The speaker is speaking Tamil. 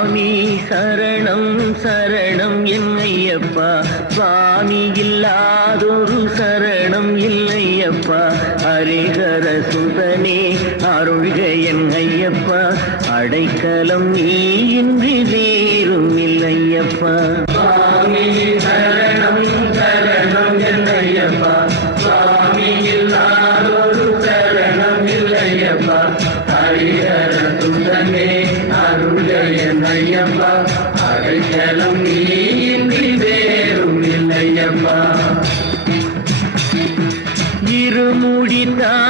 சுவாமி சரணம் சரணம் என் ஐயப்பா, சுவாமி இல்லாதொரு சரணம் இல்லையப்பா. ஹரிஹர சுதனே அருள்க என் ஐயப்பா, அடைக்கலம் நீ இன்றி வேறும் இல்லையப்பா. சுவாமி சரணம் சரணம் என் ஐயப்பா, சுவாமி இல்லாதொரு சரணம் இல்லையப்பா. ஹரிஹர சுதனே அருள்க என் ஐயப்பா, அடைக்கலம் நீ இன்றி வேறும் இல்லையப்பா. இருமுடித்தான்